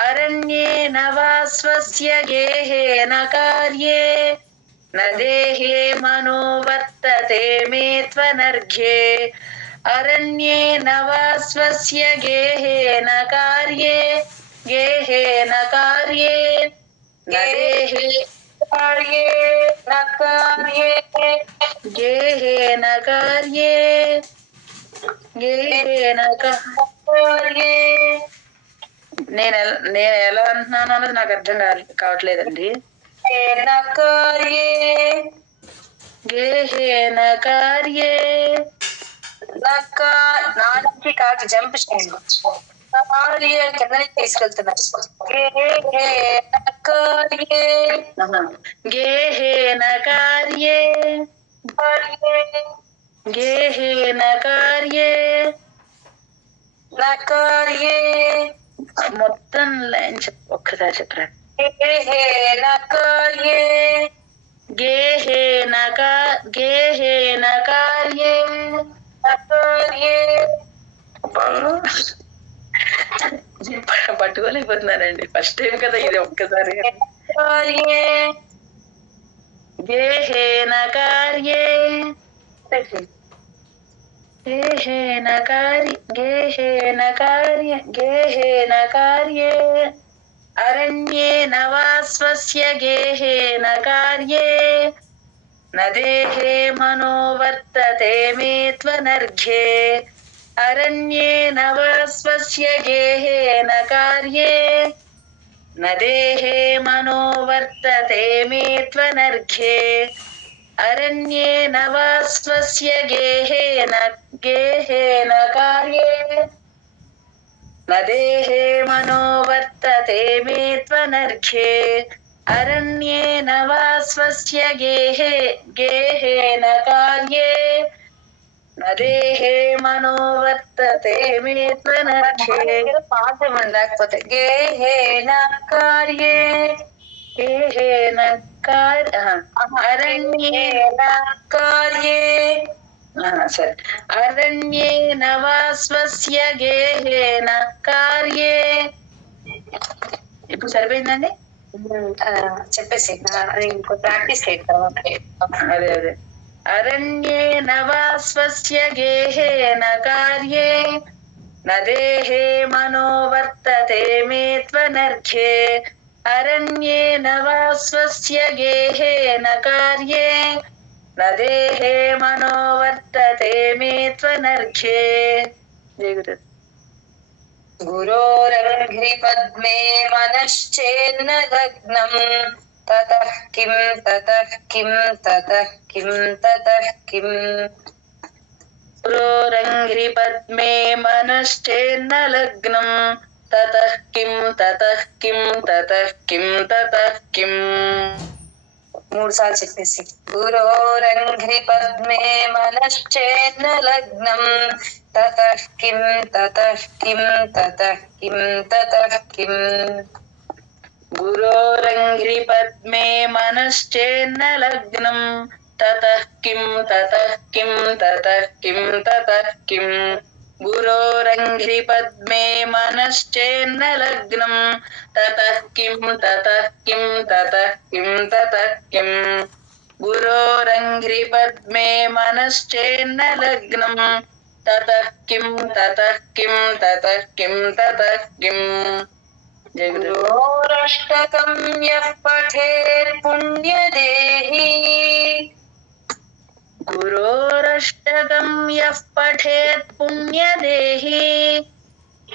अरण्येन वा स्वस्य गेहेन कार्ये न देहे मनो वर्तते मे त्वनर्घ्ये अरण्येन वा स्वस्य गेहेन कार्ये गेहेन न देहे गेहेन నేను ఎలా అంటున్నాను అన్నది నాకు అర్థం కావట్లేదండి గేహేన కార్యే నాలుగు కాదు జంప్ చేయండి కింద తీసుకెళ్తున్నారు గేహేన కార్యే గేహేన కార్యే మొత్తం లైన్ ఒక్కసారి చెప్పరా గేహేన కార్యే పట్టుకోలేకపోతున్నానండి ఫస్ట్ టైం కదా ఇది ఒక్కసారి గేహేన కార్యే गेहेन कार्ये अरण्येन वा स्वस्य गेहेन कार्ये न देहे मनो वर्तते मे त्वनर्घ्ये अरण्येन वा स्वस्य गेहेन कार्ये न देहे मनो वर्तते मे त्वनर्घ्ये अरण्येन वा स्वस्य गेहेन कार्ये न देहे मनो वर्तते मे त्वनर्घ्ये अरण्ये न वा स्वस्य गेहे न कार्ये न देहे मनो वर्तते मे त्वनर्घ्ये पाठमని లేకపోతే गेहेन कार्ये गेहेन अरण्येन कार्ये సరే అరణ్యేన వా స్వస్య గేహేన కార్యే ఇప్పుడు సరిపోయిందండి చెప్పేసి ఇంకో ప్రాక్టీస్ అదే అదే అరణ్యేన వా స్వస్య గేహేన కార్యే न देहे मनो वर्तते मे त्वनर्घ्ये अरण्येन वा स्वस्य गेहेन कार्ये न देहे मनो वर्तते मे त्वनर्घ्ये गुरोरङ्घ्रिपद्मे मनश्चेन्न लग्नम् ततः किं ततः किं ततः किं ततः किम् गुरोरङ्घ्रिपद्मे मनश्चेन्न लग्नम् ततः किं ततः किं ततः किं ततः किम् మూడు సార్లు చెప్పేసి గురోరङ्घ्रिपद्मे मनश्चेन्न लग्नम् ततः किं ततः किं ततः किं ततः किम् गुरोरङ्घ्रिपद्मे मनश्चेन्न लग्नम् ततः किं ततः किं ततः किं ततः किम् गुरोरङ्घ्रिपद्मे मनश्चेन्न लग्नम् ततः किं ततः किं ततः किं ततः किम् गुरोरङ्घ्रिपद्मे मनश्चेन्न लग्नम् ततः किं ततः किं ततः किं ततः किम् गुरोरष्टकं यः पठेत् पुण्यदेही गुरोरष्टकं यः पठेत् पुण्यदेही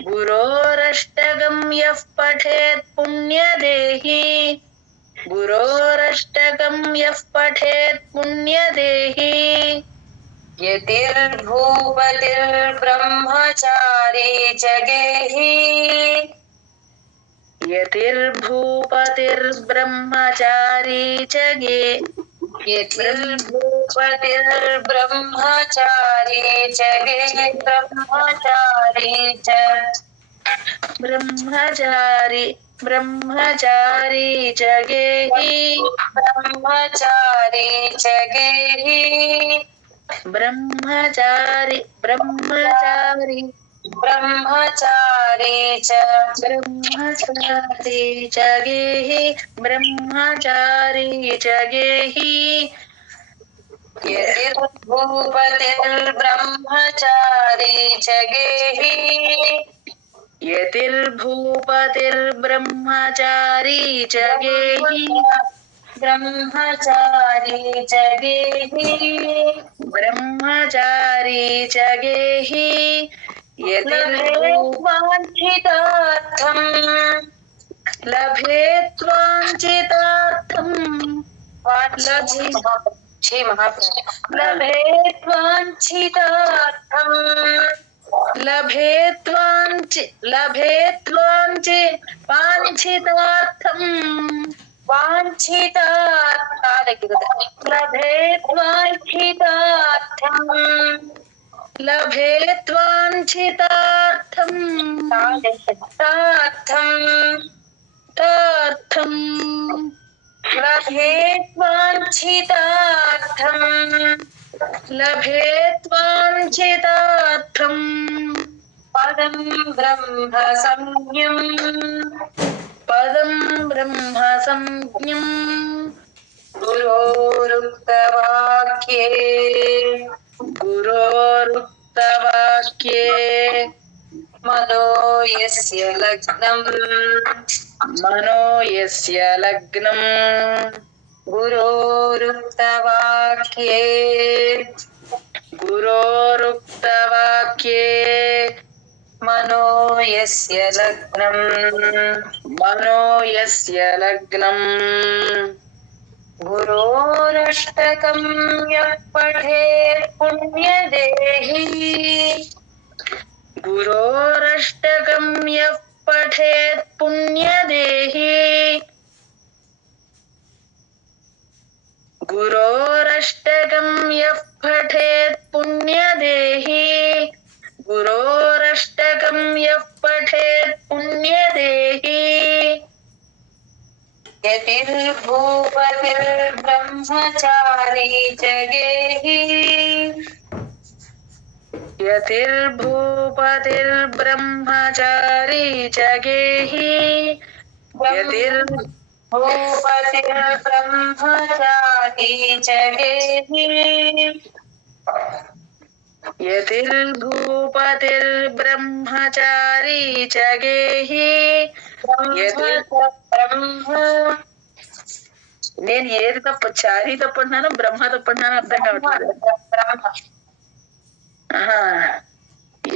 गुरोरष्टकं यः पठेत् पुण्यदेही गुरोरष्टकं यः पठेत् पुण्यदेही यतिर्भूपतिर्ब्रह्मचारी च गेही यतिर्भूपतिर्ब्रह्मचारी च यतिर्भूपतिर्ब्रह्मचारी च ब्रह्मचारी च ब्रह्मचारी ब्रह्मचारी च गेहि ब्रह्मचारी च गेहि ब्रह्मचारी ब्रह्मचारी ब्रह्मचारी च ब्रह्मचारी च गेहि ब्रह्मचारी च गेहि यतिर्भूपतिर्ब्रह्मचारी च गेहि यतिर्भूपतिर्ब्रह्मचारी च गेहि ब्रह्मचारी च गेहि ब्रह्मचारी च गेहि यतिर्वाञ्छितार्थं लभेत्वाञ्छितार्थं लभेत्वाञ्छितार्थं वाञ्छितार्थं लभेत्वाञ्छितार्थं पदं ब्रह्म संज्ञम् गुरोरुक्तवाक्ये मनो यस्य लग्नं गुरोरुक्तवाक्ये मनो यस्य लग्नं गुरोरष्टकं यः पठेत् पुण्यदेही गुरोरष्टकं यः पठेत् पुण्यदेही गुरोरष्टकं यः पठेत् पुण्यदेही गुरोरष्टकं यः पठेत् पुण्यदेही यतिर्भूपतिर्ब्रह्मचारी च गेहि यतिर्भूपतिर्ब्रह्मचारी च गेहि भूपतिर्ब्रह्मचारी च गेहि यतिर्भूपतिर्ब्रह्मचारी च गेहि నేను ఏది తప్ప చారి తప్పంటున్నాను బ్రహ్మ తప్పంటున్నాను అర్థం కావట్లేదు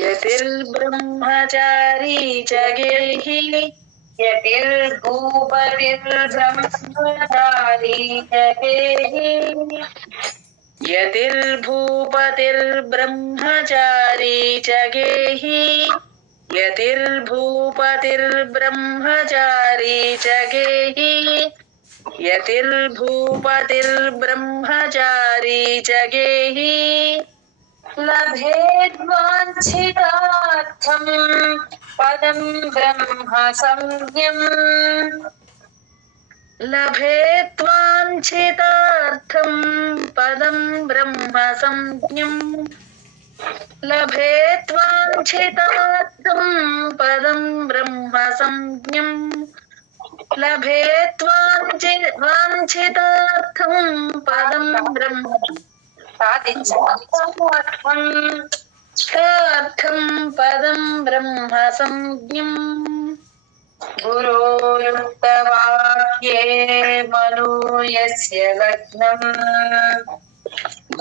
యతిర్బ్రహ్మచారీ చ గేహి यतिर्भूपतिर्ब्रह्मचारी च गेहि यतिर्भूपतिर्ब्रह्मचारी च गेहि यतिर्भूपतिर्ब्रह्मचारी च गेहि यतिर्भूपतिर्ब्रह्मचारी च गेहि लभेद्वाञ्छितार्थं पदं ब्रह्म संज्ञम् लभेत्वाञ्छितार्थं पदं ब्रह्म संज्ञम् लभेत्वाञ्छितार्थं पदं ब्रह्म संज्ञम् लभेत्वाञ्छितार्थं पदं ब्रह्म सार्थं पदं ब्रह्म संज्ञम् गुरोरुक्तवाक्ये मनो यस्य लग्नम्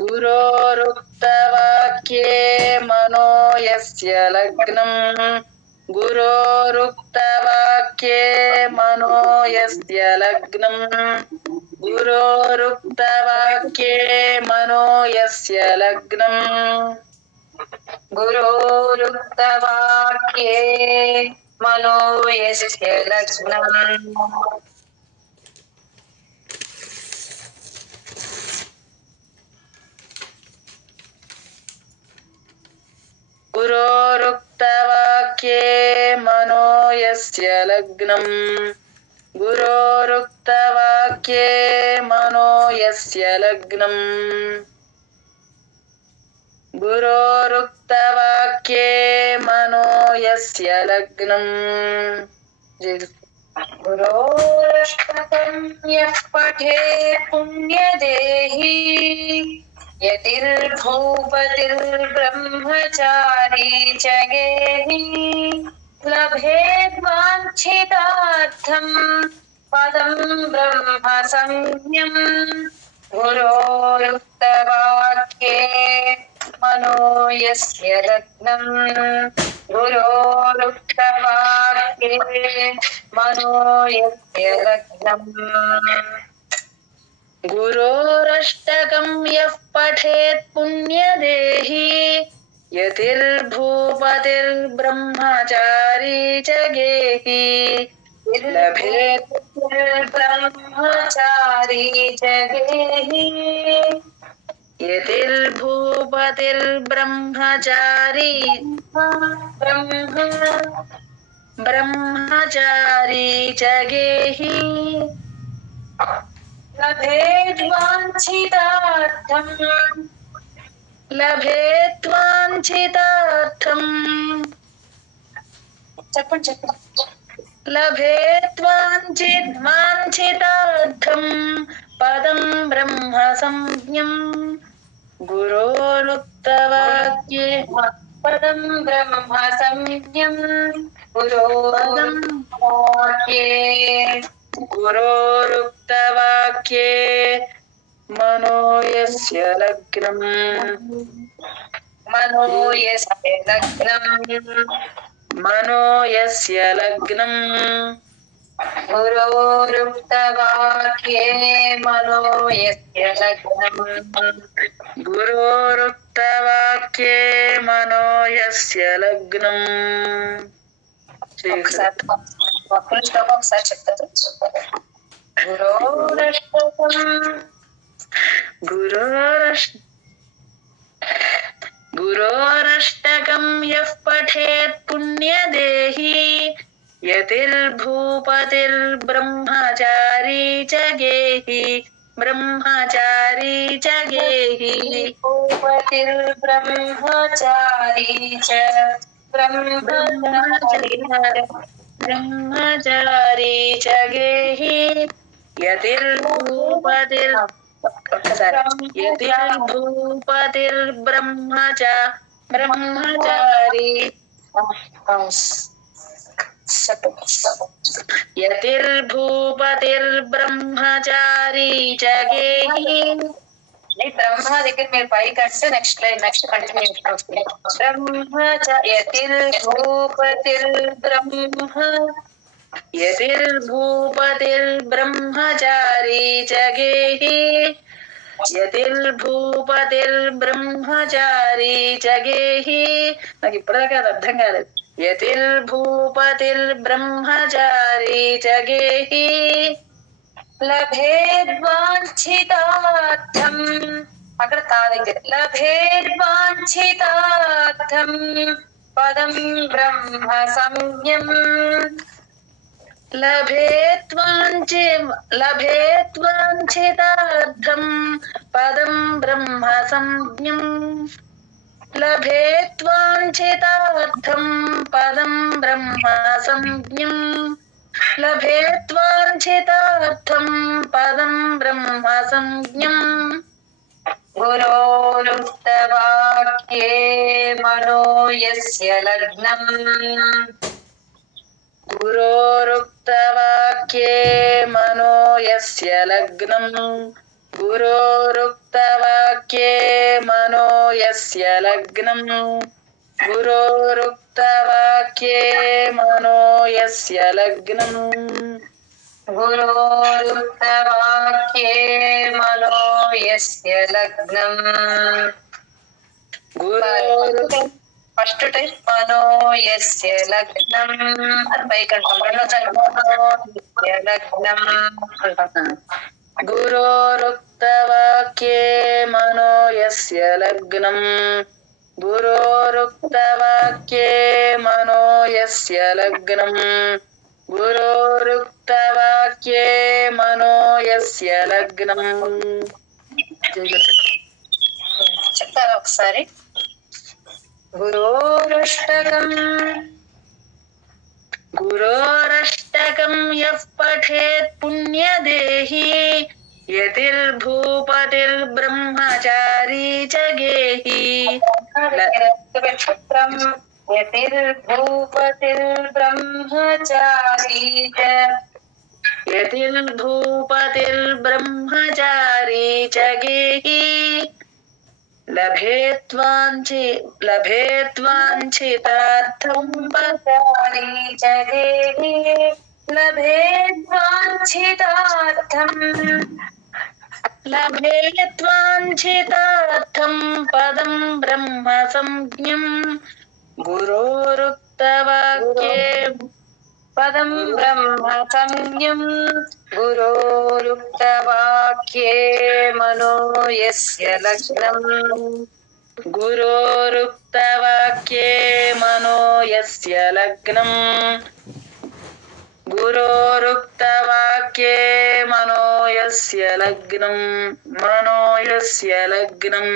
गुरोरुक्तवाक्ये मनो यस्य लग्नम् गुरोरुक्तवाक्ये मनो यस्य लग्नम् गुरोरुक्तवाक्ये मनो यस्य लग्नम् गुरोरुक्तवाक्ये मनो यस्य लग्नम् गुरोरुक्तवाक्ये मनो यस्य लग्नम् गुरोरुक्तवाक्ये मनो यस्य लग्नम् गुरोरुक्तवाक्ये मनो यस्य लग्नम् गुरोरष्टकं यः पठेत् पुण्यदेही यतिर्भूपतिर्ब्रह्मचारी च गेहि लभेद्वाञ्छितार्थं पदं ब्रह्म संज्ञम् गुरोरुक्तवाक्ये मनो यस्य लग्नम् गुरोरुक्तवाक्ये मनो यस्य लग्नम् गुरोरष्टकं यः पठेत् पुण्यदेही यतिर्भूपतिर्ब्रह्मचारी च गेहि लभेद्ब्रह्मचारी च गेहि यतिर्भूपतिर्ब्रह्मचारी ब्रह्मचारी च गेहि लभेत्वाञ्छितार्थं लभेत्वाञ्छितार्थं पदं ब्रह्म संज्ञम् गुरोरुक्तवाक्ये पदं ब्रह्म संज्ञम् गुरोरुक्तवाक्ये मनो यस्य लग्नम् मनो यस्य लग्नम् मनो यस्य लग्नम् गुरोरुक्तवाक्ये मनो यस्य लग्नम् गुरोरुक्तवाक्ये मनो यस्य लग्नम् ఒకసారి చెప్తారు गुरोरष्टकं यः पठेत् पुण्यदेही यतिर्भूपतिर्ब्रह्मचारी च गेहि ब्रह्मचारी च गेहि भूपतिर्ब्रह्मचारी च ब्रह्मचारी च गेहि ब्रह्मचारी यतिर्भूपतिर्ब्रह्मचारी च गेहि బ్రహ్మ దగ్గర మీరు పైకి అంటే నెక్స్ట్ లైన్ నెక్స్ట్ కంటిన్యూ यतिर्भूपतिर्ब्रह्मचारी च गेहि यतिर्भूपतिर्ब्रह्मचारी च गेहि నాకు ఇప్పటిదాకా అది అర్థం కాలేదు यतिर्भूपतिर्ब्रह्मचारी च गेहि లభేద్వాంఛితార్థం అక్కడ తా దగ్గర లభేద్వాంఛితార్థం పదం బ్రహ్మ సంజ్ఞం लभेत्वाञ्छितार्थं पदं ब्रह्म संज्ञं लभेत्वाञ्छितार्थं पदं ब्रह्म संज्ञं लभेत्वाञ्छितार्थं पदं ब्रह्म संज्ञं गुरोरुक्तवाक्ये मनो यस्य लग्नम् गुरोरुक्तवाक्ये मनो यस्य लग्नम् गुरोरुक्तवाक्ये मनो यस्य लग्नम् गुरोरुक्तवाक्ये मनो यस्य लग्नम् गुरोरुक्तवाक्ये मनो यस्य लग्नम् ఫస్ట్ టైం మనో యస్య లగ్నం అని పైకి అంటాం లగ్నం అంటాం गुरोरुक्तवाक्ये मनो यस्य लग्नम् गुरोरुक्तवाक्ये मनो यस्य लग्नम् गुरोरुक्तवाक्ये मनो यस्य लग्नम् చెప్తారా ఒకసారి गुरोरष्टकं यः पठेत् पुण्यदेही यतिर्भूपतिर्ब्रह्मचारी च गेहि यतिर्भूपतिर्ब्रह्मचारी च गेहि लभेत्वाञ्छितार्थं पदारी च गेहि लभेत्वाञ्छितार्थं पदं ब्रह्म संज्ञं गुरोरुक्तवाक्ये पदं ब्रह्म संज्ञं गुरोरुक्तवाक्ये मनो यस्य लग्नम् गुरोरुक्तवाक्ये मनो यस्य लग्नम् गुरोरुक्तवाक्ये मनो यस्य लग्नम् मनो यस्य लग्नम्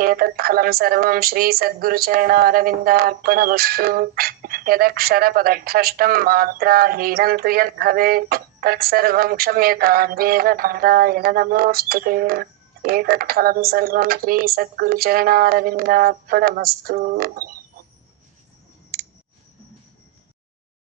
एतत् फलं सर्वं श्री सद्गुरुचरणारविन्दार्पणमस्तु यदक्षरपदभ्रष्टं मात्राहीनं तु यद्भवेत् तत्सर्वं क्षम्यतां देव नारायण नमोऽस्तुते एतत् फलं सर्वं श्री सद्गुरुचरणारविन्दार्पणमस्तु।